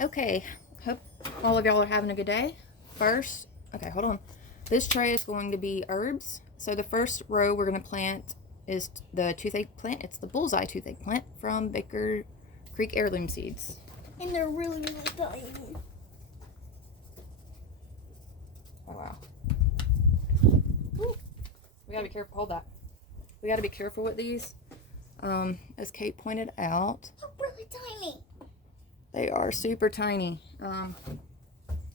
Okay, hope all of y'all are having a good day. First, okay, hold on. This tray is going to be herbs. So the first row we're going to plant is the toothache plant. It's the bullseye toothache plant from Baker Creek Heirloom Seeds. And they're really, really tiny. Oh, wow. Woo. We gotta be careful. Hold that. We gotta be careful with these. As Kate pointed out, They're really tiny. they are super tiny.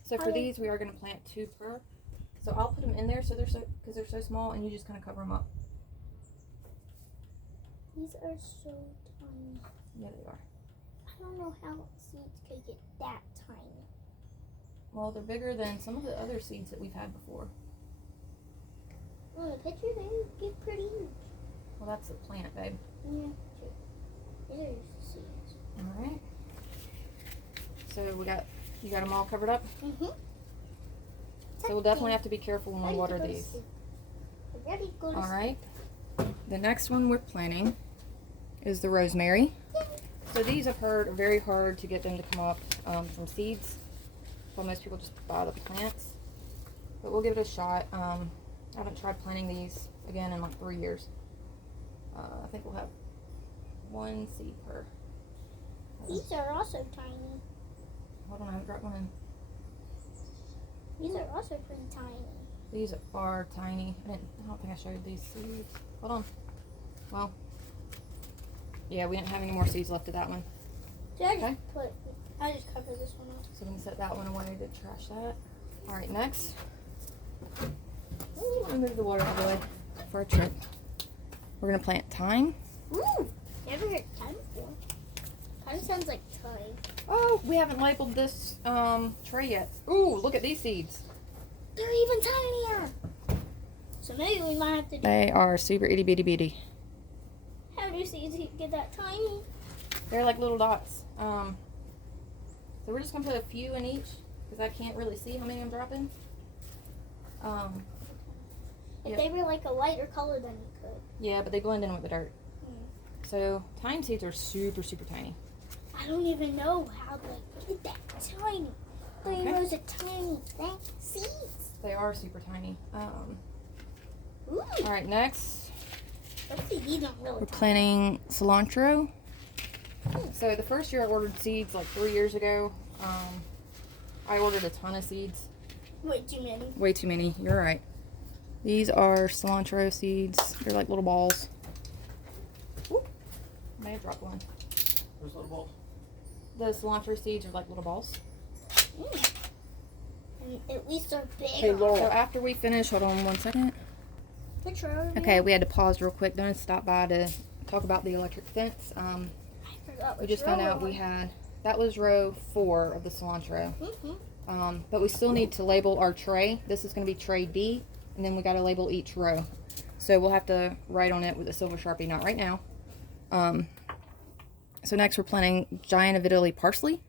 So for these, we are going to plant 2 per. So I'll put them in there because they're so small, and you just kind of cover them up. These are so tiny. Yeah, they are. I don't know how seeds could get that tiny. Well, they're bigger than some of the other seeds that we've had before. Oh, the picture they get pretty huge. Well, that's the plant, babe. Yeah, true. These are just seeds. All right. So you got them all covered up. Mm-hmm. So we'll definitely have to be careful when we water these. Ready, go to All right. The next one we're planting is the rosemary. So these I've heard are very hard to get them to come up from seeds. So most people just buy the plants. But we'll give it a shot. I haven't tried planting these again in like 3 years. I think we'll have 1 seed per. These are also tiny. Hold on, I haven't dropped one in. These are also pretty tiny. These are tiny. I don't think I showed these seeds. Hold on. Well, yeah, we didn't have any more seeds left of that one. So I just covered this one up. So we can set that one away to trash that. All right, next. Ooh, I moved the water out of the way for a trip. We're gonna plant thyme. Ooh, never heard thyme before. Thyme sounds like thyme. Oh, we haven't labeled this tray yet. Ooh, look at these seeds. They're even tinier. So maybe we might have to do. They are super itty bitty bitty. How do seeds get that tiny? They're like little dots. So we're just gonna put a few in each because I can't really see how many I'm dropping. If Yep. they were like a lighter color, then you could. Yeah, but they blend in with the dirt. Mm. So thyme seeds are super, super tiny. I don't even know how they get that tiny. 3 Okay. rows of tiny seeds. They are super tiny. Ooh. All right, next Let's see, these aren't really we're tiny. planting cilantro. So the first year I ordered seeds like 3 years ago. I ordered a ton of seeds. Way too many. Way too many. You're right. These are cilantro seeds. They're like little balls. Ooh, may have dropped one. There's little balls. The cilantro seeds are like little balls. Mm. And at least they're big. Hey, Laura. So after we finish, hold on 1 second. Which row? Okay, we had to pause real quick. Donna stopped by to talk about the electric fence. I forgot We which just row found out we're we on. had, that was row 4 of the cilantro. Mhm. But we still need to label our tray. This is going to be tray B, and then we got to label each row. So we'll have to write on it with a silver Sharpie, not right now. So next we're planting Giant of Italy parsley.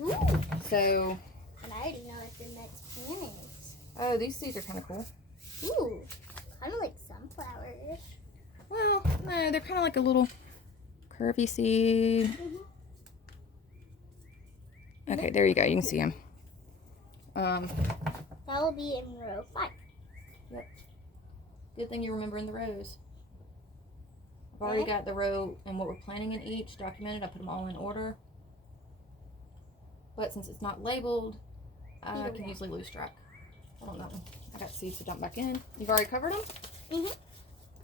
Ooh. So, And I already know what the next plant is. oh, these seeds are kind of cool. Ooh. Kind of like sunflowers. Well, no, they're kind of like a little curvy seed. Mhm. Okay, there you go. You can see them. That will be in row 5. Good thing you remember in the rows. I've already got the row and what we're planting in each documented. I put them all in order. But since it's not labeled, I Either can one. usually lose track. Hold on that one. I got seeds to dump back in. You've already covered them? Mhm.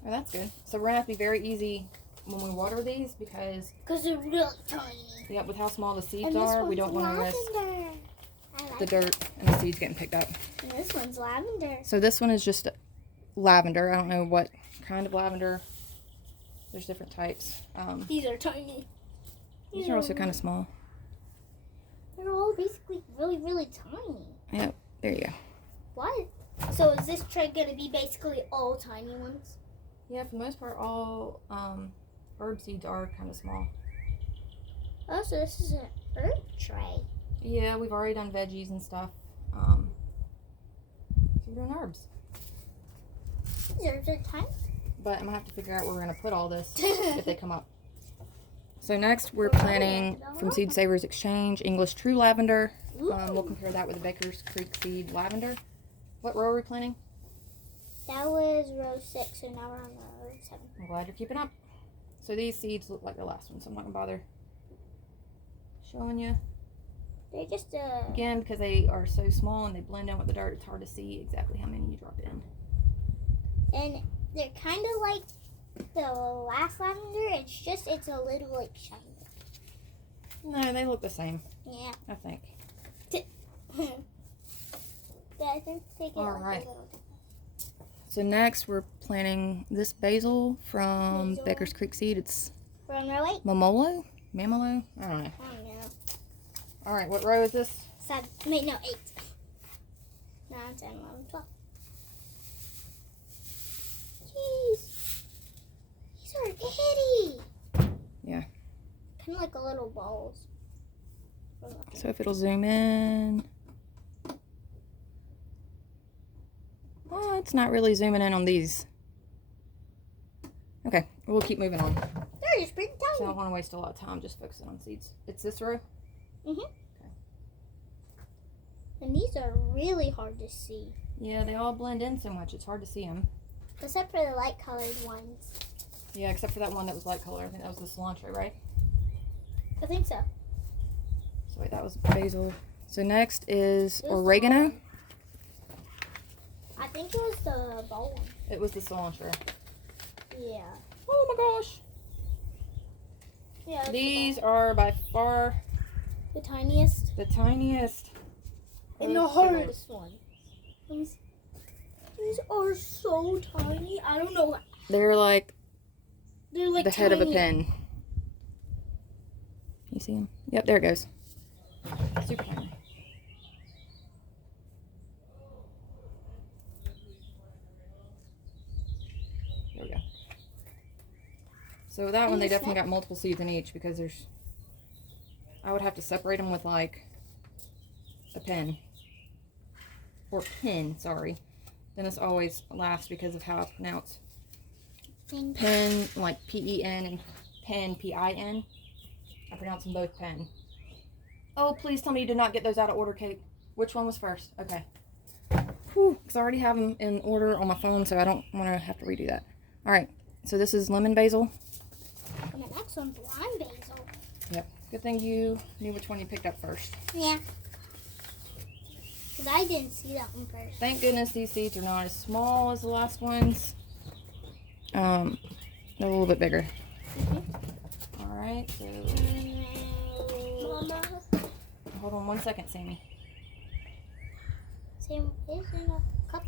Oh, that's good. So we're going to have to be very easy when we water these because, Because they're really tiny. yeah, with how small the seeds And this are, we one's don't want to risk lavender. I like the dirt and the seeds getting picked up. And this one's lavender. So this one is just lavender. I don't know what kind of lavender. There's different types. These are tiny. These are also kind of small. They're all basically really, really tiny. Yep, there you go. What? So is this tray going to be basically all tiny ones? Yeah, for the most part, all herb seeds are kind of small. Oh, so this is an herb tray. Yeah, we've already done veggies and stuff. So we're doing herbs. These herbs are tiny. But I'm going to have to figure out where we're going to put all this if they come up. So next we're planting from Seed Savers Exchange English True Lavender. We'll compare that with the Baker's Creek Seed Lavender. What row are we planting? That was row 6, so now we're on row 7. I'm glad you're keeping up. So these seeds look like the last one, so I'm not gonna bother showing you. They're just Again, because they are so small and they blend in with the dirt, it's hard to see exactly how many you drop in. and they're kind of like the last lavender. It's a little like shiny. No, they look the same, Yeah. I think. But I think they get All like right. a little different. So next we're planting this basil from Basil. Baker's Creek Seed. It's We're on row 8. Mamolo? Mamolo? I don't know. I don't know. All right, what row is this? 7. Wait, no, 8. 9, 10, 11, 12. Jeez. These are itty. Yeah. Kind of like a little balls. So if it'll zoom in. Oh, it's not really zooming in on these. Okay, we'll keep moving on. They're just pretty So I tiny. don't want to waste a lot of time just focusing on seeds. It's this row? And these are really hard to see. Yeah, they all blend in so much, it's hard to see them. Except for the light colored ones. Yeah, except for that one that was light color. I think that was the cilantro, right? I think so. So wait, that was basil. So next is It was the oregano. ball one. I think it was the ball one. It was the cilantro. Yeah. Oh my gosh. Yeah. it's the These ball are by far one. The tiniest. the tiniest. And the of the hardest one. These are so tiny. I don't know. They're like They're like the head of a tiny. pin. You see them? Yep, there it goes. Super tiny. There we go. So that one, they definitely got multiple seeds in each because there's. I would have to separate them with like a pen. Or pin, sorry. Then it's always last because of how I pronounce Pink. pen, like P-E-N, and pen, P-I-N. I pronounce them both pen. Oh, please tell me you did not get those out of order, Kate. Which one was first? Okay. Whew, because I already have them in order on my phone, so I don't want to have to redo that. All right, so this is lemon basil. And the next one's lime basil. Yep. Good thing you knew which one you picked up first. Yeah. Because I didn't see that one first. Thank goodness these seeds are not as small as the last ones. They're a little bit bigger. All right, so Mama. hold on one second, Sammy. Sam is in a cup.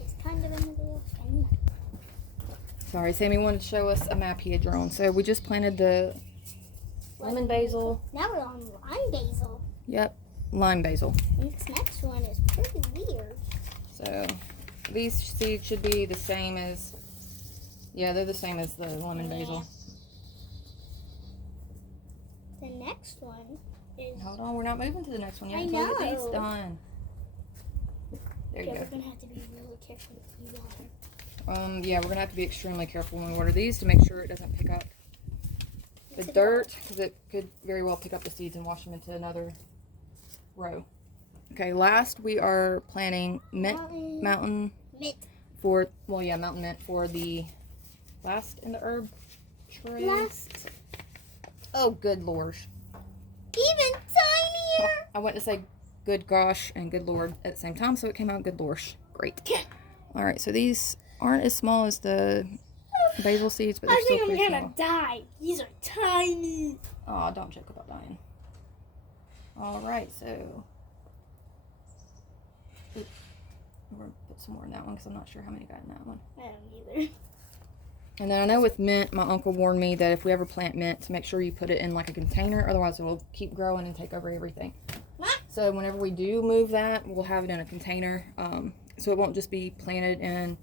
It's kind of in the video. Kind of not. Sorry, Sammy wanted to show us a map he had drawn. So we just planted the lemon basil. Now we're on lime basil. Yep, lime basil. And this next one is pretty weird. So these seeds should be the same as, yeah, they're the same as the lemon basil. The next one is. Hold on, we're not moving to the next one yet I until we get these know. done. There you Yeah, go. we're gonna have to be really careful with the water. Yeah, we're gonna have to be extremely careful when we water these to make sure it doesn't pick up the It's a dirt, because it could very well pick up the seeds and wash them into another row. Okay, last we are planting mint mountain Mint. for, well, yeah, mountain mint for the last in the herb tray. Last. Oh, good lord. Even tinier. I went to say good gosh and good lord at the same time, so it came out good lorsh. Great. All right, so these aren't as small as the basil seeds, but they're I still think I'm pretty gonna small. die. These are tiny. Oh, don't joke about dying. All right, so we're gonna put some more in that one because I'm not sure how many got in that one. I don't either. And then I know with mint, my uncle warned me that if we ever plant mint, to make sure you put it in like a container, otherwise it will keep growing and take over everything. What? So whenever we do move that, we'll have it in a container, so it won't just be planted in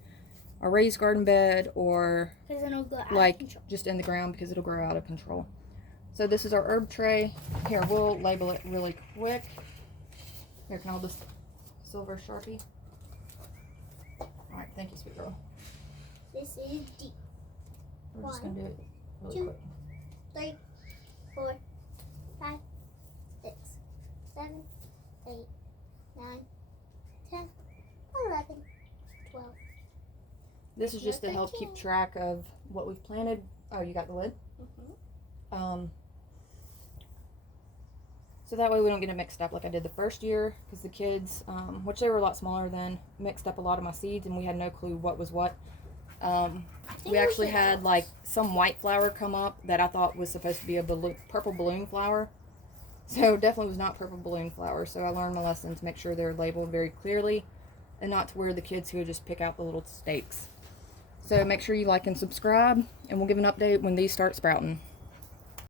a raised garden bed or Because then it'll go out like of control. just in the ground because it'll grow out of control. So this is our herb tray. Here, we'll label it really quick. Here, can I hold this silver Sharpie? All right, thank you, sweet girl. This is deep. We're just gonna do it really two, quick. 3, 4, 5, 6, 7, 8, 9, 10, 11, 12. This is just to help keep 13. track of what we've planted. Oh, you got the lid? So that way we don't get it mixed up like I did the first year, because the kids, which they were a lot smaller then, mixed up a lot of my seeds and we had no clue what was what. We actually had like some white flower come up that I thought was supposed to be a purple balloon flower. So definitely was not purple balloon flower. So I learned my lesson to make sure they're labeled very clearly and not to where the kids could just pick out the little stakes. So make sure you like and subscribe, and we'll give an update when these start sprouting.